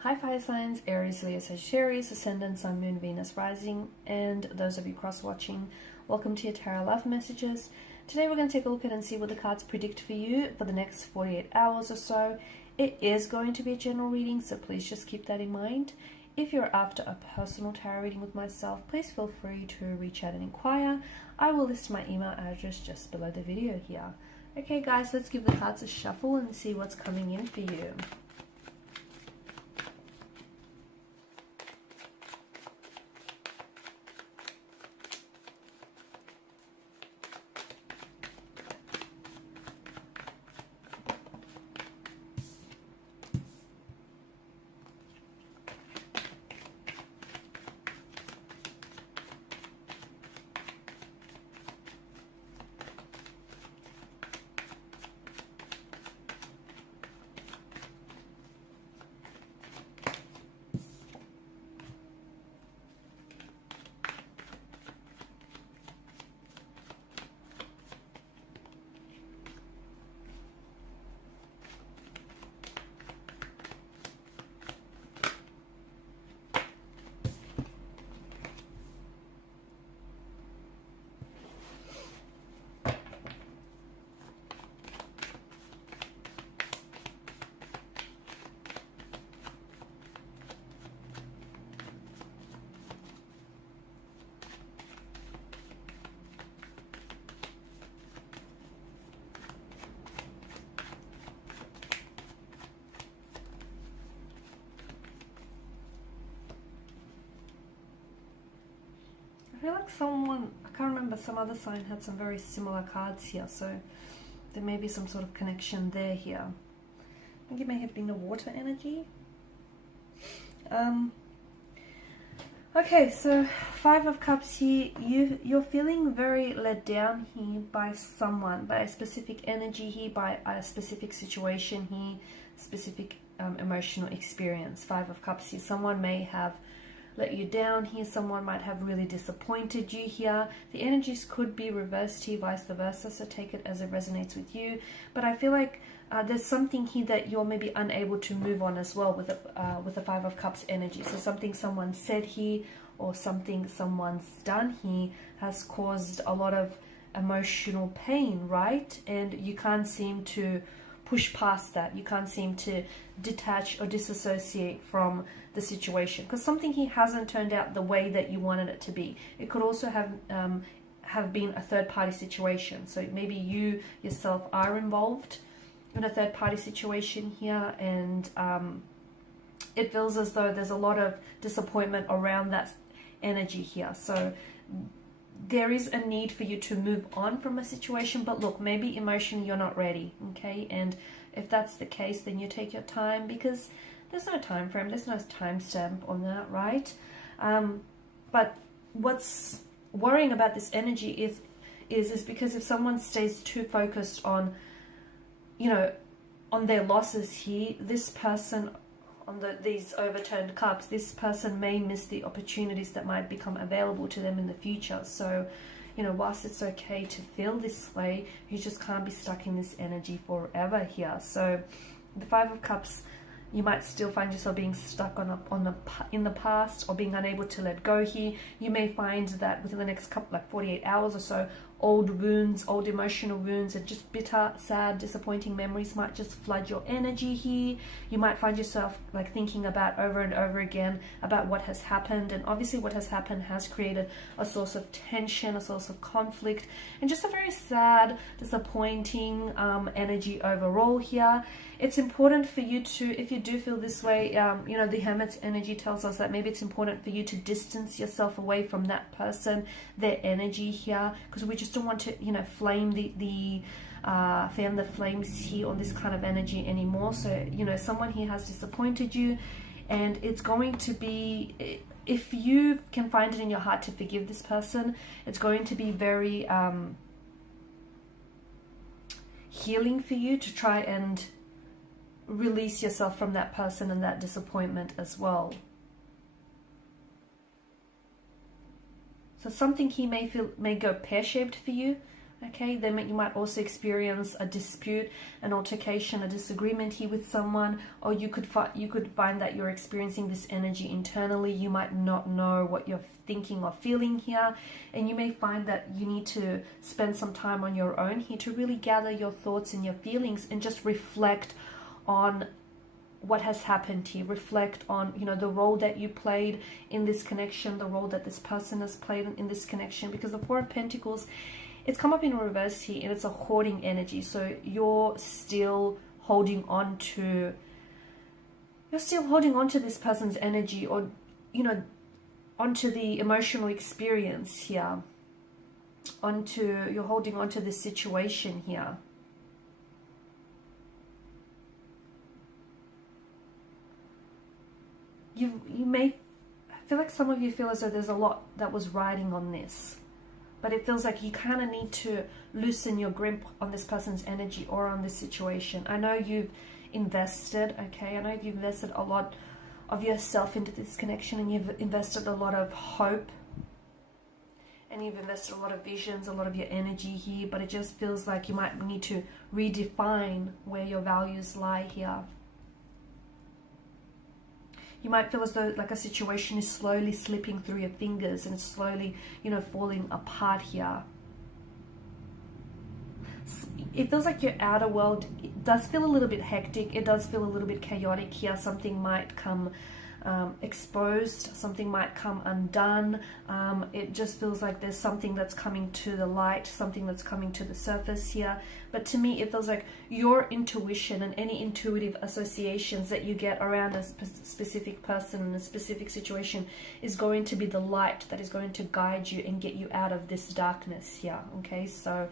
Hi fire signs, Aries, Leo, Sagittarius, Ascendant, Sun, Moon, Venus, Rising, and those of you cross-watching, welcome to your Tarot Love Messages. Today we're going to take a look at and see what the cards predict for you for the next 48 hours or so. It is going to be a general reading, so please just keep that in mind. If you're after a personal tarot reading with myself, please feel free to reach out and inquire. I will list my email address just below the video here. Okay guys, let's give the cards a shuffle and see what's coming in for you. I feel like someone, I can't remember, some other sign had some very similar cards here, so there may be some sort of connection there here. I think it may have been the water energy. Okay, so Five of Cups here, you're feeling very let down here by someone, by a specific energy here, by a specific situation here, specific emotional experience. Five of Cups here, someone may have let you down here, someone might have really disappointed you here. The energies could be reversed here, vice versa, so take it as it resonates with you. But I feel like there's something here that you're maybe unable to move on as well with the Five of Cups energy. So something someone said here or something someone's done here has caused a lot of emotional pain, right? And you can't seem to push past that. You can't seem to detach or disassociate from the situation because something here hasn't turned out the way that you wanted it to be. It could also have been a third-party situation. So maybe you yourself are involved in a third-party situation here, and it feels as though there's a lot of disappointment around that energy here. So there is a need for you to move on from a situation, but look, maybe emotionally you're not ready, okay? And if that's the case, then you take your time because there's no time frame, there's no timestamp on that, right? But what's worrying about this energy is because if someone stays too focused on, you know, on their losses here, this person on these overturned cups, this person may miss the opportunities that might become available to them in the future. So, you know, whilst it's okay to feel this way, you just can't be stuck in this energy forever here. So the Five of Cups, you might still find yourself being stuck in the past or being unable to let go here. You may find that within the next couple, like 48 hours or so, old wounds, old emotional wounds, and just bitter, sad, disappointing memories might just flood your energy here. You might find yourself like thinking about over and over again about what has happened, and obviously what has happened has created a source of tension, a source of conflict, and just a very sad, disappointing energy overall here. It's important for you to, if you do feel this way, you know, the Hermit's energy tells us that maybe it's important for you to distance yourself away from that person, their energy here, because we just don't want to, you know, flame fan the flames here on this kind of energy anymore. So, you know, someone here has disappointed you, and it's going to be, if you can find it in your heart to forgive this person, it's going to be very healing for you to try and release yourself from that person and that disappointment as well. So something here may go pear-shaped for you, Okay, then you might also experience a dispute, an altercation, a disagreement here with someone, or you could find that you're experiencing this energy internally. You might not know what you're thinking or feeling here, and you may find that you need to spend some time on your own here to really gather your thoughts and your feelings and just reflect on what has happened here. Reflect on, you know, the role that you played in this connection, the role that this person has played in this connection, because the Four of Pentacles, it's come up in reverse here, and it's a hoarding energy. So you're still holding on to this person's energy, or, you know, onto the emotional experience here. You're holding on to this situation here. You may feel like some of you feel as though there's a lot that was riding on this. But it feels like you kind of need to loosen your grip on this person's energy or on this situation. I know you've invested, okay? I know you've invested a lot of yourself into this connection, and you've invested a lot of hope, and you've invested a lot of visions, a lot of your energy here, but it just feels like you might need to redefine where your values lie here. You might feel as though like a situation is slowly slipping through your fingers, and it's slowly, you know, falling apart here. It feels like your outer world, it does feel a little bit hectic. It does feel a little bit chaotic here. Something might come exposed, something might come undone. It just feels like there's something that's coming to the light, something that's coming to the surface here. But to me, it feels like your intuition and any intuitive associations that you get around a specific person and a specific situation is going to be the light that is going to guide you and get you out of this darkness here. Okay, so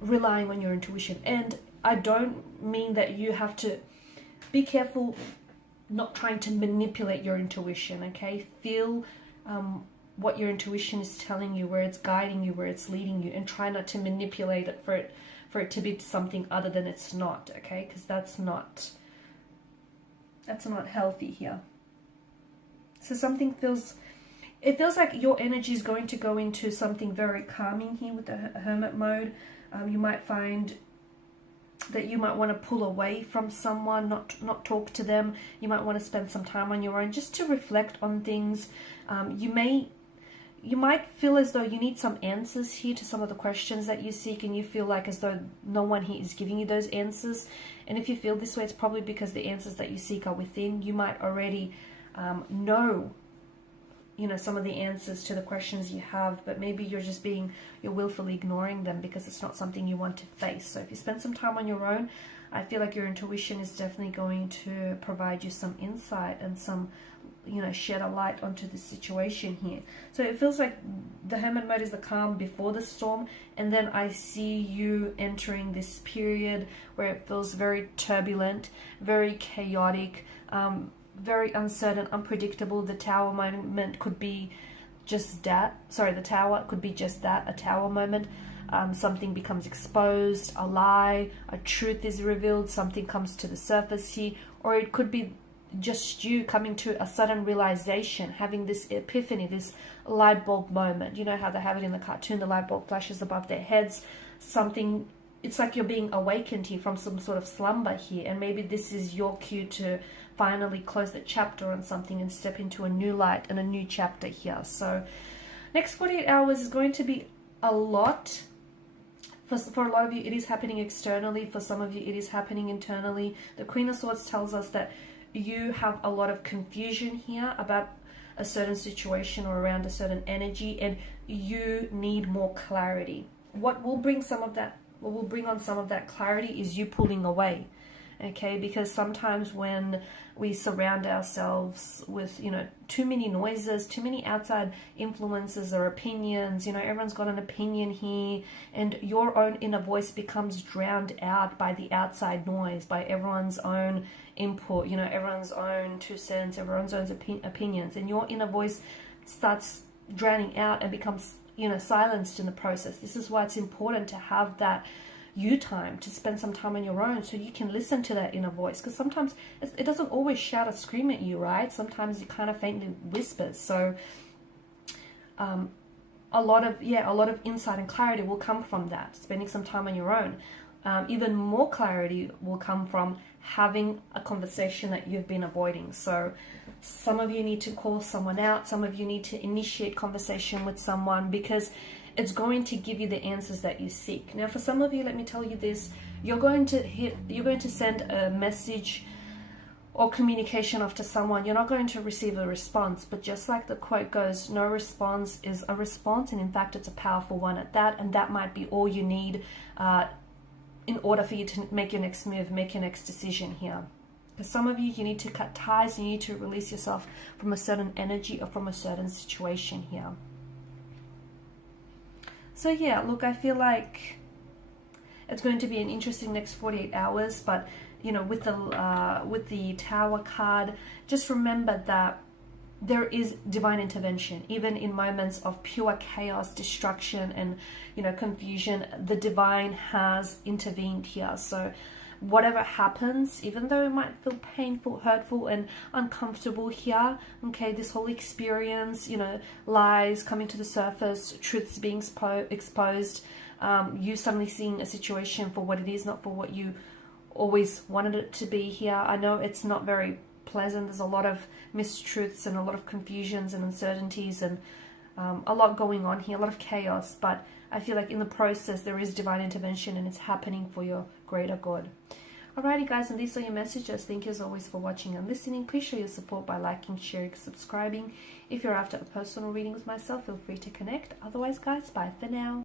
relying on your intuition. And I don't mean that you have to be careful not trying to manipulate your intuition, okay? Feel what your intuition is telling you, where it's guiding you, where it's leading you, and try not to manipulate it for it to be something other than it's not, okay? Because that's not healthy here. So it feels like your energy is going to go into something very calming here with the Hermit mode. You might find that you might want to pull away from someone, not talk to them. You might want to spend some time on your own just to reflect on things. You might feel as though you need some answers here to some of the questions that you seek, and you feel like as though no one here is giving you those answers. And if you feel this way, it's probably because the answers that you seek are within. You might already know, you know, some of the answers to the questions you have, but maybe you're willfully ignoring them because it's not something you want to face. So if you spend some time on your own, I feel like your intuition is definitely going to provide you some insight and some, you know, shed a light onto the situation here. So it feels like the Hermit mode is the calm before the storm, and then I see you entering this period where it feels very turbulent, very chaotic, very uncertain, unpredictable. The Tower moment could be just that. Sorry, the Tower could be just that, a Tower moment. Something becomes exposed, a lie, a truth is revealed, something comes to the surface here, or it could be just you coming to a sudden realization, having this epiphany, this light bulb moment. You know how they have it in the cartoon, the light bulb flashes above their heads. Something, it's like you're being awakened here from some sort of slumber here, and maybe this is your cue to finally close the chapter on something and step into a new light and a new chapter here. So next 48 hours is going to be a lot. For a lot of you, it is happening externally. For some of you, it is happening internally. The Queen of Swords tells us that you have a lot of confusion here about a certain situation or around a certain energy, and you need more clarity. What will bring on some of that clarity is you pulling away. Okay, because sometimes when we surround ourselves with, you know, too many noises, too many outside influences or opinions, you know, everyone's got an opinion here, and your own inner voice becomes drowned out by the outside noise, by everyone's own input, you know, everyone's own 2 cents, everyone's own opinions, and your inner voice starts drowning out and becomes, you know, silenced in the process. This is why it's important to have that you time, to spend some time on your own so you can listen to that inner voice, because sometimes it doesn't always shout or scream at you, right? Sometimes it kind of faintly whispers. So a lot of insight and clarity will come from that, spending some time on your own. Even more clarity will come from having a conversation that you've been avoiding. So some of you need to call someone out, some of you need to initiate conversation with someone, because it's going to give you the answers that you seek. Now, for some of you, let me tell you this, you're going to send a message or communication off to someone. You're not going to receive a response, but just like the quote goes, no response is a response, and in fact it's a powerful one at that, and that might be all you need in order for you to make your next move, make your next decision here. For some of you, you need to cut ties, you need to release yourself from a certain energy or from a certain situation here. So yeah, look, I feel like it's going to be an interesting next 48 hours, but you know, with the Tower card, just remember that there is divine intervention, even in moments of pure chaos, destruction, and you know, confusion. The divine has intervened here. So whatever happens, even though it might feel painful, hurtful, and uncomfortable here, okay, this whole experience, you know, lies coming to the surface, truths being exposed, you suddenly seeing a situation for what it is, not for what you always wanted it to be here. I know it's not very pleasant. There's a lot of mistruths and a lot of confusions and uncertainties, and a lot going on here, a lot of chaos, but I feel like in the process there is divine intervention, and it's happening for your greater good. Alrighty guys, and these are your messages. Thank you as always for watching and listening. Please show your support by liking, sharing, subscribing. If you're after a personal reading with myself, feel free to connect. Otherwise guys, bye for now.